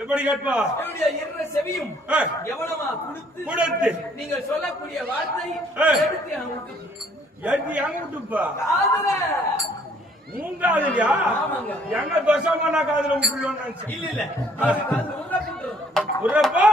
எப்படி கேட்பா? என்னுடைய செவியும் எவனமா கொடுத்து நீங்கள் சொல்லக்கூடிய வார்த்தை எடுத்து அங்குட்டுப்பா. மூங்காதுலையா? எங்க தோஷமான காதுல விட்டுருவோம். இல்ல இல்ல உரப்பா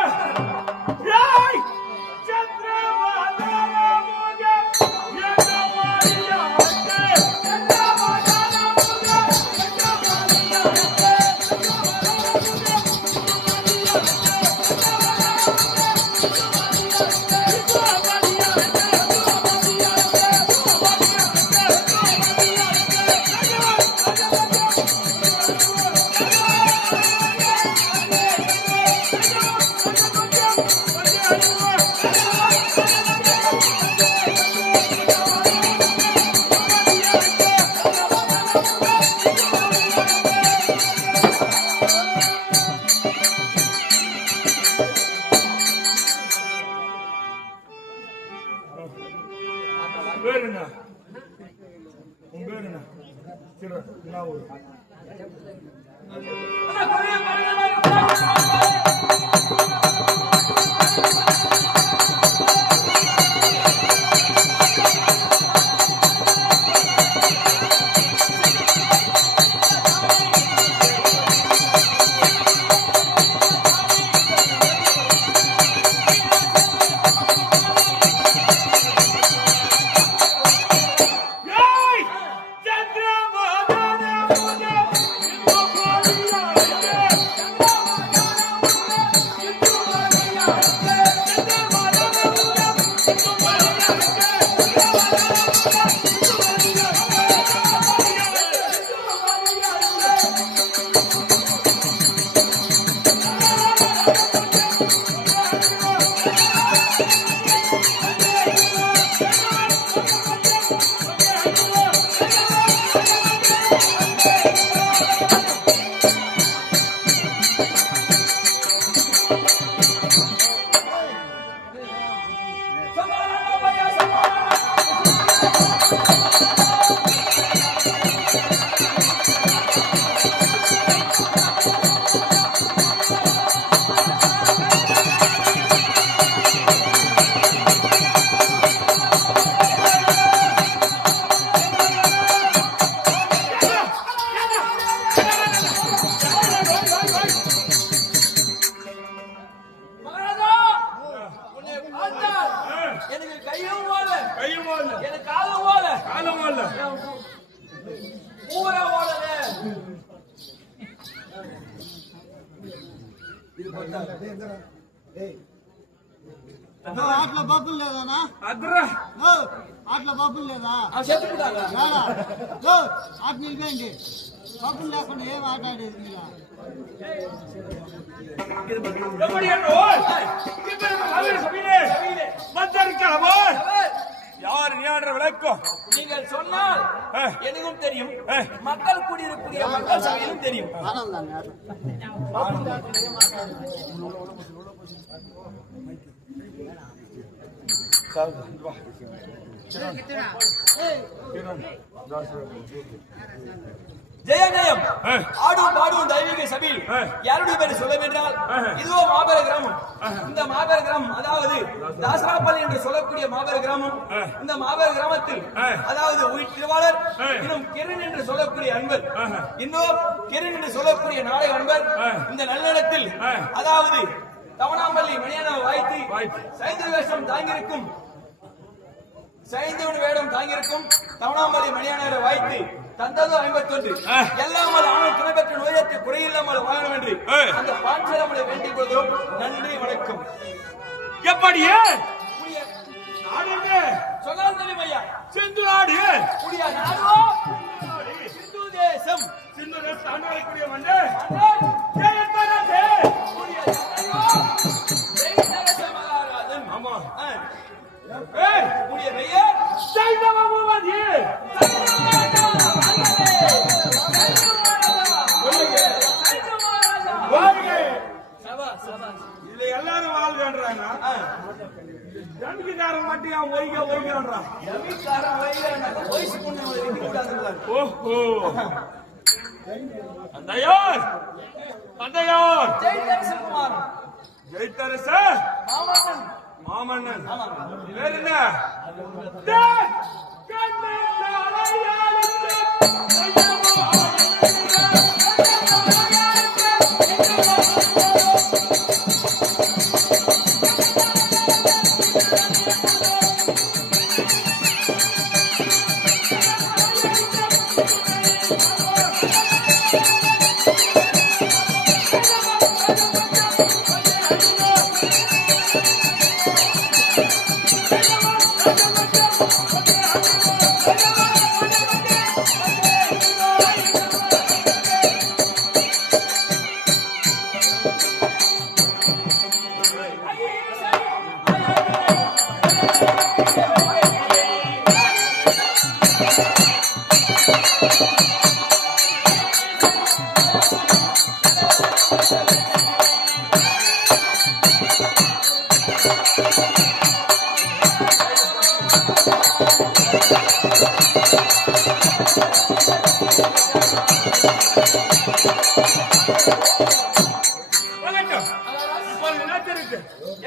ఆటల బాపులు లేదానా ఆటల బాపులు లేదా ఆట నిలిపేయండి பப்புள் లేకుండా ఏం ఆటాడేది మీరా எப்படி என்றோ இப்ப நம்ம மாவீர சபையிலே வந்திருக்கிறோம். யார் நீன்ற விளக்கம் நீங்கள் சொன்னால் எனக்கும் தெரியும், மக்கள் கூடியிருக்கூடிய மக்கள் சபையிலும் தெரியும். ஜெய ஜெயம் ஆடும் பாடும் தெய்வீக சபையில் யாருடைய பேரை சொல்ல வேண்டால் இதுவோ மாபெர கிராமம். இந்த மாபெர கிராமம் அதாவது தாசராப்பள்ளி என்று சொல்லக்கூடிய மாபெர கிராமம். இந்த மாபெர கிராமத்தில் அதாவது உயிர் திருவாளர் இன்னும் கிரண் என்று சொல்லக்கூடிய அன்பர், இன்னும் கிரண் என்று சொல்லக்கூடிய நாடக அன்பர் இந்த நல்லிடத்தில் அதாவது தவணாம்பள்ளி மணியான வாய்த்து சைந்த வேஷம் தாங்கியிருக்கும் சைந்தவன் வேடம் தாங்கியிருக்கும் தவணாம்பள்ளி மணியானவரை வாய்த்து தந்தது 51 எல்லாமல் ஆணும் துணை பெற்ற நோயத்தை குறையில்லாமல் வாழணும் என்று அந்த பாஞ்சலமலை வேண்டிக் கொள்கிறோம். நன்றி வணக்கம். எப்படியே நாடு சொல்லால் தெரியும் ஐயா. சிந்து நாடு புடியா நாடோ சிந்து தேசம். சிந்து தேசம் ஆண்டவரைக்குரிய மண்ணு ஜெயத்தரசே புடியா ஜெயத்தரசே மகாராஜன். ஆமா புடிய பெயர் சைந்தவமுவதி. இதுல எல்லாரும் வாழ்கிறாங்க. ஜமிக்காரன் மட்டும் அவன் ஒய்கிறான். ஓஹோ அந்தையார் அந்தையார் ஜெயத்தரச மாமன்னன் வேற என்ன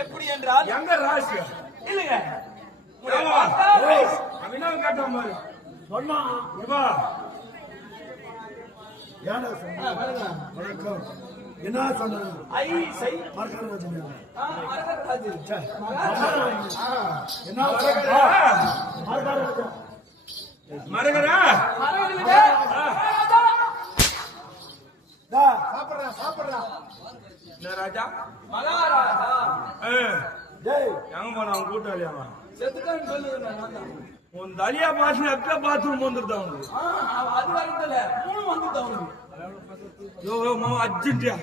எப்படி என்றால் எங்க ராசி இல்லைங்க அபினவ் கேட்ட மாதிரி சொன்னா இவா வணக்கம். என்ன சொன்னது? மரகரா சாப்பிடுறா ராஜா மகாராஜா எங்க போன அவன் கூட்டாளியாவா செத்துட்டான்னு சொல்லுங்க. உன் தலியா பாத்து எப்ப பாத்ரூம் வந்துருந்தான் அது வரல 3 வந்துட்டு அவனுக்கு. அர்ஜென்டியா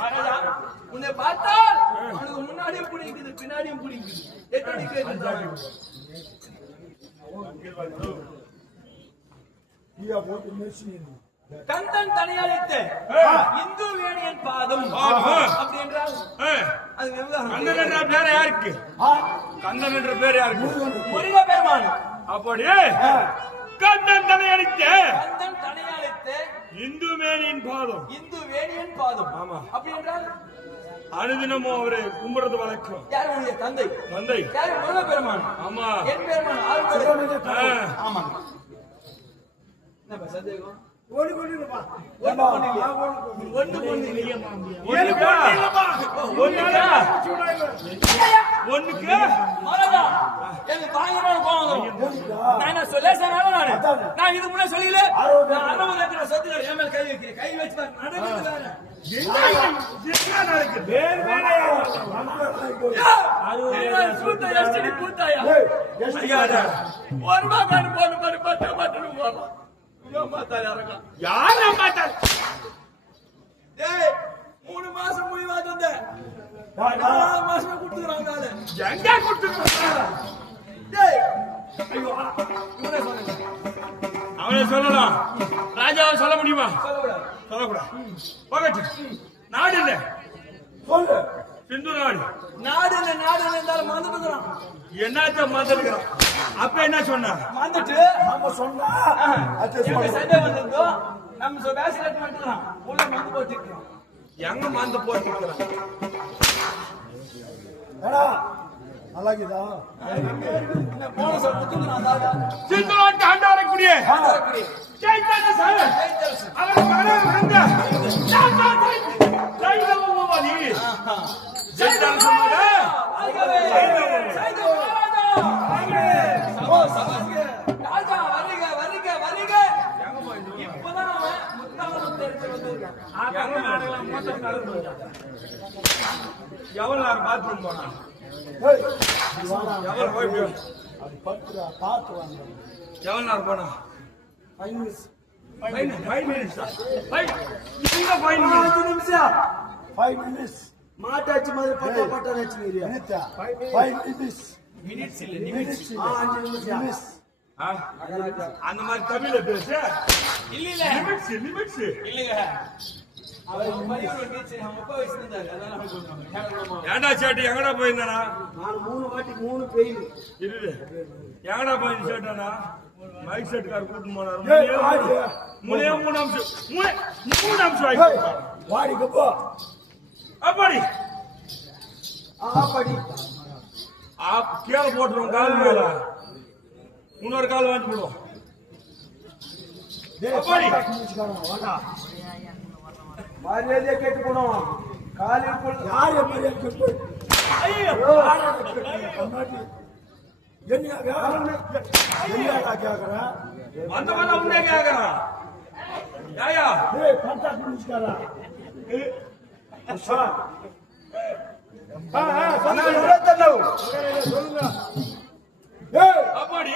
மகாராஜா உன்னை பார்த்தால் உனக்கு முன்னாடியும் பிடிக்குது பின்னாடியும் பிடிக்குது. எத்தனை கேட்குது கந்தன் தனியளித்த இந்து வேணியன் பாதம் அப்படி என்றால் அது கந்தன் என்ற பேர் யாருக்கு? கந்தன் என்ற பேர் யாருக்கு? முருக பெருமான். அப்படி கந்தன் தனியளித்த கந்தன் தனியளித்த இந்து வேணியின் பாதம் இந்து வேணியன் பாதம். ஆமா. அப்படி என்றால் அனுதினமும் அவரை கும்பிடுறது வழக்கம். யார் உடைய தந்தை? தந்தை யார்? முருக பெருமான். ஆமா. என் பெருமான் ஆறுமுக. ஆமா. என்ன சந்தேகம்? ஒன்று ஒண்ணுக்கு நான் இது முன்ன சொல்லல. 60 லட்சம் சொத்துக்கள் என் மேல் கை வைக்கிறேன். கை வச்சு நடக்குது. பார்த்தாலே இறங்கலாம். யார் நான் பார்த்தாரு டேய் 3 மாசம் முடிவா தந்த 4 மாசம் கொடுத்துறாங்க நாளே. எங்க கொடுத்துருக்க டேய் ஐயோ இவனே சொன்னேன். அவனை சொல்லலாம் ராஜாவை சொல்ல முடியுமா சொல்லக்கூடாது. சொல்லக்கூடாது போகட்டு நாடு இல்ல சொல்லு. சிந்து நாடு நாடு இருந்தாலும் மறந்துட்டுறான். என்னத்த மாத்திருக்கிறான் அப்ப என்ன சொன்ன மறந்துட்டு நாம சொன்னா அது எங்க சொல்லு. சண்டை வந்திருந்தோம். நம்ம பேசி கட்டி வந்துக்கிறான். உள்ள மறந்து போட்டுக்கிறான். எங்க மாந்து போட்டுக்கிறான் ஏடா, நல்லா இருக்குதா? இந்த போன சொல்ல குத்துக்கிறான் தாதா. சிந்து நாட்டு ஆண்டாரக்கூடிய ஆண்டவரே. ஜெயித்தாங்க சார் ஜெயித்தரசு. அவர் மகன் வந்த ஜெயித்தவங்க ஜெயித்தாங்க சொன்னாங்க வாழ்கவே. சைதோ ராஜா. ஓ சபாஸ்கே. ராஜா வருக வருக வருக. இப்பதான் அவன் முத்தாளம் தெரிஞ்சு வந்திருக்கான். எவ்வளவு நேரம் பாத்ரூம் போனா ஏய், நீ வாடா. எவ்வளவு போய் அது பத்துடா, பார்த்து வாங்க. எவ்வளவு நேரம் போனா 5 minutes. 5 minutes எங்க 5 minutes 5 நிமிஷம். 5 minutes. மாட்டாச்சு மாதிரி பட்டா பட்டா வச்சுக்கிறீங்க. minutes. 5 minutes. மினிட்ஸ் இல்ல Minutes நிமிஷம். இல்ல. 5 நிமிஷம். Minutes. ஆ? அந்த மாதிரி தமிழ்ல பேச இல்ல இல்ல லிமிட்ஸ் இல்லங்க. அவன் பையன் ஒரு டீச்சர் அவன் 30 வயசு இருந்தாரு. அதனால அவன் சொல்றாங்க. ஏண்டா சேட்டு எங்கடா போயிருந்தானா நான் 3 வாட்டி 3 பெயில். இரு எங்கடா போயிருந்து சேட்டானா மைக் செட்டுக்கார கூட்டு போனாரு ஏய், ஆடி. மூணு அம்சம் மூணு அம்சம் ஏய், ஆயிடுச்சு வாடிக்கு போ. அப்பாடி படி. கீழே போட்டுருவோம் கால் மேல இன்னொரு கால் வாங்கி போடுவோம் டேய், அப்பாடி. முடிச்சுக்கணும், வாடா. மரியாதையா கேட்டு போனோம். காலையில் போய் யார் என் மரியாதை கேட்டு? ஐயோ யார் அதை கேட்கறீங்க? கண்ணாடி. என்னையா வேற? என்னையாடா கேட்கற? வந்தவன் உண்டே கேக்குறான் ஏயா டேய், contact முடிச்சுக்காரா? உஷா. சொல்லுங்க. ஏய், அப்பாடி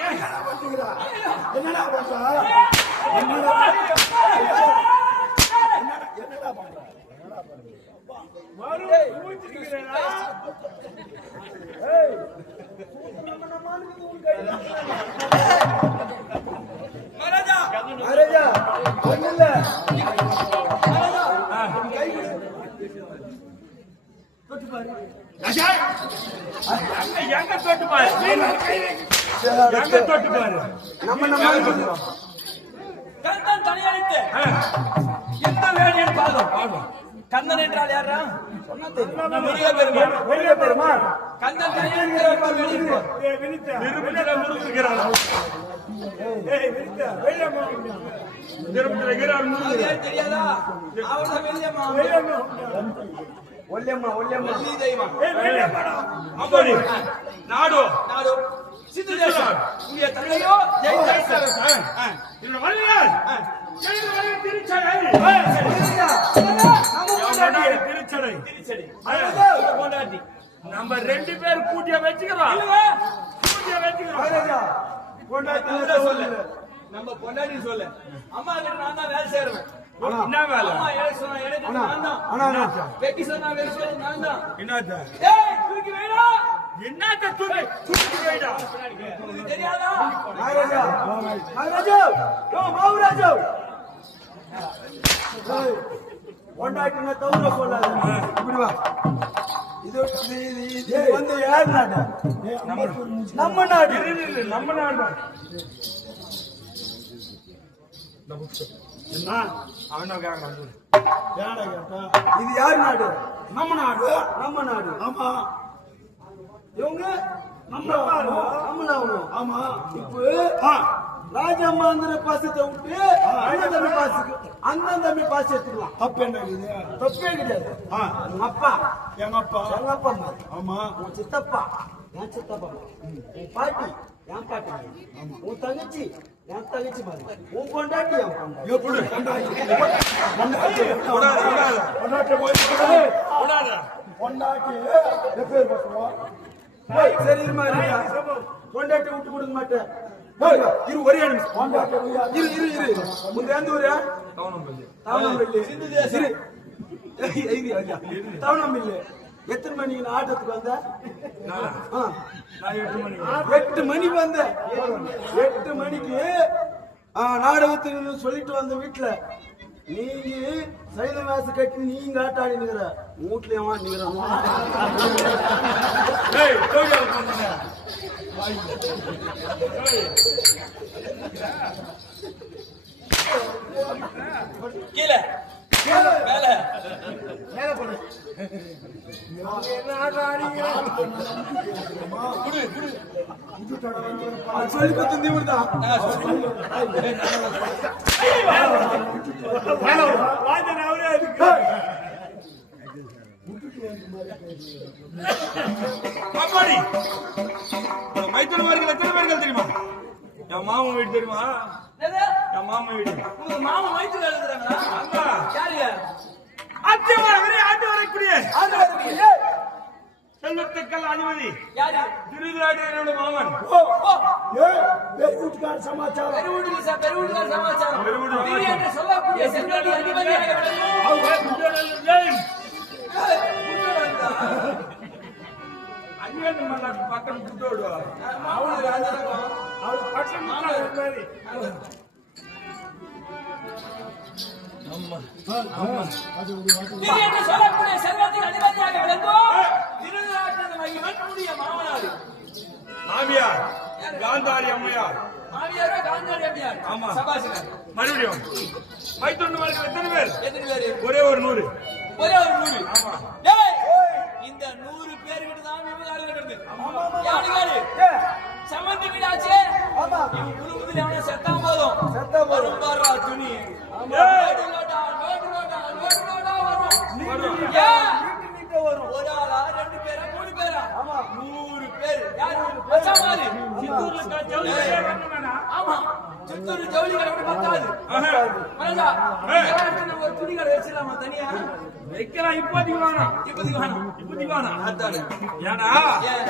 வந்துக்கிறா. என்னடா பண்ற? என்னடா பண்ற? ஏய், மகாராஜா மகாராஜா ஒண்ணு இல்ல. எங்க தொட்டு பாரு எங்க தொட்டு பாரு நம்ம கந்தன் தனியளித்து எந்த வேலையும் பாதம் கந்தன் என்றால் யாரா வெளியே பெருமா கந்தன் தனியளித்து திருப்பதியில முருகிறான் திருப்பதியில முருகிறான் தெரியாதா அவர்தான் வெளியம்மா ஒல்லியம்மா ஒல்லியம்மா வெள்ளி தெய்வம் அப்பாடி நாடு நாடு சித்து தேசம் உடைய தலையோ ஜெய் ஜெய் இந்த வள்ளியார் திருச்சடை திருச்சடை திருச்செடி கொண்டாடி நம்ம 2 பேர் கூட்டிய வச்சுக்கிறோம் கூட்டிய வச்சுக்கிறோம் மகாராஜா சொல்லு நம்ம பொண்டாட்டி சொல்லு அம்மா கிட்ட நான் தான் வேலை செய்யறேன் என்ன வேலை அம்மா எனக்கு சொன்னா எனக்கு நான் தான் அண்ணா வெட்டி சொன்னா வெட்டி சொல்ல நான் தான் என்னத்த ஏய் தூக்கி வைடா என்னத்த தூக்கி வைடா உங்களுக்கு தெரியாதா மகாராஜா மகாராஜா ஓ மகாராஜா கொண்டாட்டின தவிர சொல்லாத இப்படி வா இது வந்து யார் நாடு நம்ம நாடு நம்ம நாடு என்ன அவன கேக்குறான் ஏன்டா கேட்டா? இது யார் நாடு நம்ம நாடு. நம்ம நாடு ஆமா. இவங்க நம்ம நாடு. நம்மளவங்க ஆமா. இப்போ ராஜமாந்திர பாசத்தை விட்டு அண்ணன் தம்பி பாசுக்கு அண்ணன் தம்பி பாசு எடுத்துக்கலாம் தப்பு என்ன இது? தப்பே கிடையாது ஆ, உங்க அப்பா எங்க அப்பா. எங்க அப்பா மாதிரி ஆமா. உன் சித்தப்பா என் சித்தப்பா மாதிரி. உன் பாட்டி என் பாட்டி மாதிரி. உன் தங்கச்சி என் தங்கச்சி மாதிரி. உன் பொண்டாட்டி என் பொண்டாட்டி எப்படி? பொண்டாட்டி போய் கூடாது பொண்டாட்டி எப்பேர் பசவா? சரி இருமா இருமா பொண்டாட்டி விட்டு கொடுக்க மாட்டேன். ஏய், இரு ஒரே நிமிஷம். கொண்டாட்டி உய்யாது. இரு. உங்க எந்த ஊரு? தவணமில்லை. தவணமில்லை. எத்தனை மணிக்கு நான் ஆட்டத்துக்கு வந்த? ஆ. நான் 8 மணிக்கு. 8 மணிக்கு வந்த. 8 மணிக்கு நாடகத்துக்கு சொல்லிட்டு வந்த வீட்டுல நீங்க சைன மேச கட்டி நீங்க ஆட்டாடி நிக்கிற வீட்லயே நிக்கிறோம். ஏய், கோயில போங்க. கீழே மேல என்ன ஆடுறானீங்க? சொல்லி கொடுத்து நிமிர்தான். வாஜன அவரே அதுக்கு. அப்பாடி. மைத்தனமார்கள் எத்தனை பேர்கள் தெரியுமா? என் மாமன் வீடு தெரியுமா? என்னது? என் மாமன் வீடு. உங்க மாமா வயித்துல எழுதுறாங்களா? அங்க யாரு? ஆட்டு வரக்கூடிய ஆந்திரா செல்வத்துக்கள் அதிபதி யாரு? திருநாடு மாமன். பெருவீட்டுக்கார சமாச்சாரம். பெருவுடுக சமாச்சாரம். திடீரென்று சொல்லக்கூடிய செல்வடி அதிபதியாக அங்கே பக்கம் குட்டோடு அவனுக்கு அவரு பக்கம் மாதிரி. திடீரென்று சொல்லக்கூடிய செல்வத்தின் அதிபதியாக விளங்கும் திருநாட்டின் மகிமனுடைய மாமனார் மாமியார் காந்தாரி அம்மையார். மாமியாரோ காந்தாரி அம்மையார். ஆமா. சபாசிகர். மறுபடியும் மைத்தொண்டு எத்தனை பேர்? எத்தனை பேரு? ஒரே ஒரு 100. ஒரே ஒரு 100. ஆமா. டேய், இந்த 100 பேர்கிட்ட தான் விவகாரம் நடக்குது. யாரு சம்பந்தி வீடாச்சு. ஆமா. இவன் குடும்பத்துல எவனோ செத்தா போதும். செத்தா போதும். வரும் பாருடா துணி. ஏய். லோடா வரும். வீட்டு வீட்டு வரும். ஒரு ஆளா 2 பேரா 3 பேரா? ஆமா. 100 பேர். யாரு? பச்சாமாரி. சித்தூர்ல ஜவுளி வரணும்னா ஆமா. சித்தூர் ஜவுளி கடை கூட பத்தாது. மனதா, ஒரு துணி கடை வச்சிடலாமா தனியா? வைக்கலாம். இப்போதைக்கு வேணாம். இப்போதைக்கு வேணாம். அதானே. ஏன்னா ஏன்?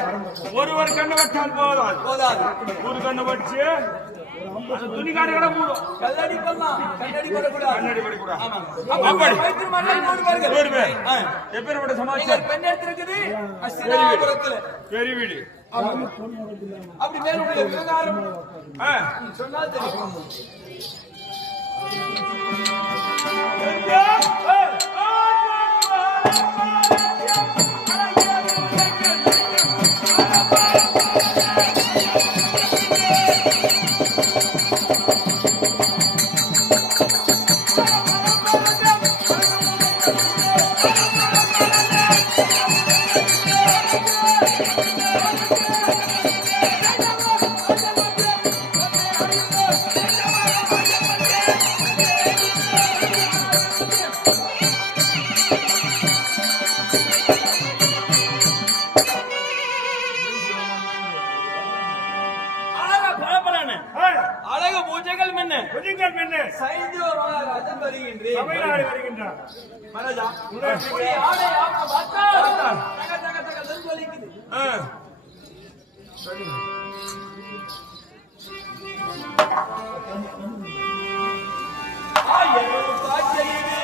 ஒரு கண்ணை வச்சால் போதாது. போதாது. ஒரு கண்ணை வச்சு அந்த துணிக்கார கூட போதும். கல்லடி பண்ணலாம். கண்ணடி பண்ணக்கூடாது. கண்ணாடி படிக்கூடாது. ஆமா. அப்படி. வயிற்று மண்ணில் 100 பேர்கள். 100 பேர். ஆ. எப்பேற்பட்ட நீங்கள் சமாச்சாரம்? பெண் எடுத்திருக்குது அஸ்தினாபுரத்துல. பெரிய வீடு. அப்படி மேலுடைய விவகாரம் ஆ. சொன்னால் தெரியும். அழகு பூஜைகள் மின்ன கொஞ்சங்கள் பெண்ணு சைந்து ராஜன் வருகின்றேன். தமிழ்நாடு வருகின்றார். மனதா உன்னுடைய ஆடை ஆமா பார்த்தா தக தக தக லந்து வலிக்குது. ஆ. ஆயிரம் பாச்சையிலே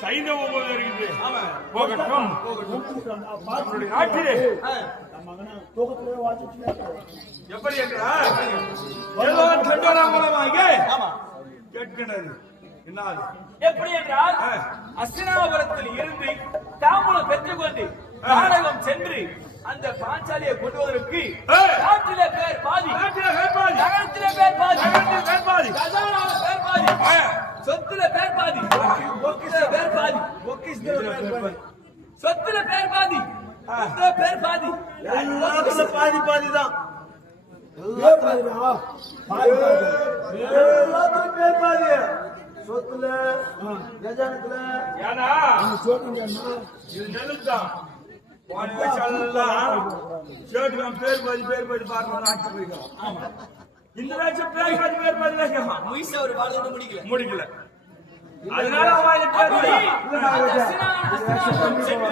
சைந்தவம் போல இருக்குது. ஆமா. போகட்டும். நம்மளுடைய நாட்டிலே தூக்கத்திலே வாசிச்சு எப்படி என்றால் எல்லோரும் சென்றோரா மூலமாக ஆமா. கேட்கின்றது. என்னால் எப்படி என்றால் அஸ்தினாபுரத்தில் இருந்து தாம்பூலம் பெற்றுக்கொண்டு நாடகம் சென்று அந்த பாஞ்சாலியை கொண்டுவதற்கு நாட்டிலே பேர் பாதி, நாட்டிலே பேர் பாதி, நகரத்திலே பேர் பாதி, நகரத்திலே பேர் பாதி, கஜானால பேர் பாதி, சொத்துல பேர் பாதி, பொக்கிஷ பேர் பாதி, சொத்துல பேர் பாதி, இந்த பேர் பாதி, எல்லாத்துல பாதி பாதி தான். எல்லாத்துலயும் பேர் பாதி. சொத்துல கஜானத்துல ஏன்னா இது நெல்லுதான். சேட்டுக்கான் பேர் பாதி பாருங்க நாட்டு போய்க்கலாம். இந்த லட்சம் பேர் பாதி வைக்கலாம். முயச ஒரு பாடத்தோட முடிக்கல. அதனால அவன் அப்படி அந்த அஸ்தினாபுரம் சென்று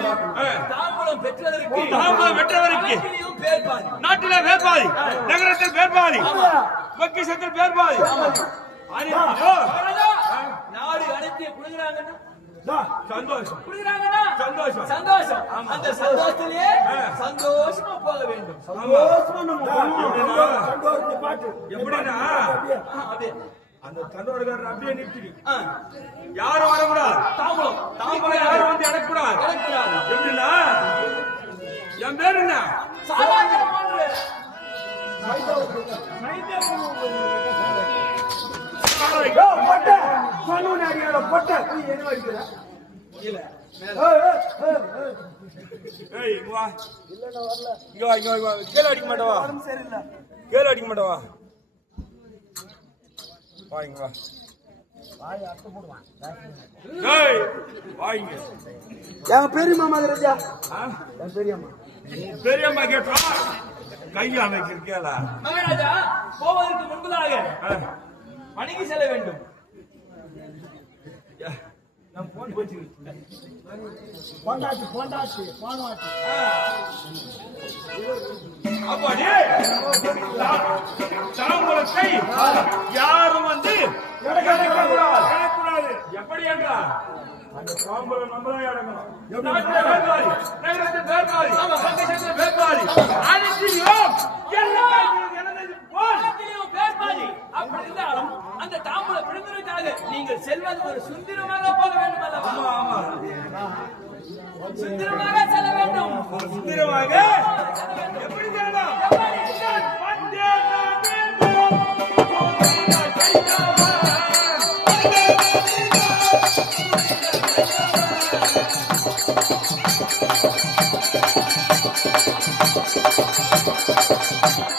தாம்பூலம் பெற்றதற்கு நாட்டிலேயும் பேர் பாதி, நாட்டிலே பேர் பாதி, நகரத்தில் பேர் பாதி, பொக்கிஷத்தில் பேர் பாதி. மகாராஜா, நாடு அனைத்தையும் குடுக்குறாங்கன்னா சந்தோஷம், குடுக்குறாங்கன்னா சந்தோஷம். சந்தோஷம். அந்த சந்தோஷத்திலேயே சந்தோஷமா போக வேண்டும். சந்தோஷமா நம்ம போகணும். சந்தோஷத்தை பாட்டு எப்படின்னா அப்படியே அந்த தன்னோடக்காரர் அப்படியே நிறுத்தி யாரும் வரக்கூடாது. தாம்பூலம் தாம்பூலம் யாரும் வந்து அடக்கூடாது. கிடைக்கிறாரு. எப்படின்னா என் பேர் என்ன? சாதாரண ஒன்று. இல்ல ஏய், இங்க வா. இங்க வா, இங்க வா. கேளு அடிக்க மாட்டவா? கேளு அடிக்க மாட்டவா? வா, இங்க வா. ஏய், வா இங்க. என் பெரியம்மா மகராஜா, ஆ? என் பெரியம்மா. பெரியம்மா கேட்டா கையை அமைக்கிறீங்களா? மகாராஜா, போவதற்கு முன்பதாக வணங்கி செல்ல வேண்டும். நான் போன் போச்சு. பொண்டாட்டி பானவாட்டி அப்படி தாம்பூலத்தை யாரும் வந்து இடக்கூடாது. எப்படி என்றால் அந்த தாம்பூலம் நம்மதான் இடக்கணும். நாட்டிலே பேர் பாதி, நகரத்தில் பேர் பாதி, பொக்கிஷத்தில் பேர் பாதி, அனைத்தையும் எனது போல் நாட்டிலேயும் பேர் பாதி. அப்படி இருந்தாலும் அந்த தாம்பூலம் விழுந்ததற்காக நீங்கள் செல்வது ஒரு சுந்தரமாக போக வேண்டும் அல்லவா? ஆமா. சுந்தரமாக செல்ல வேண்டும். சுந்தரமாக எப்படி செல்லலாம்? வந்தே நான்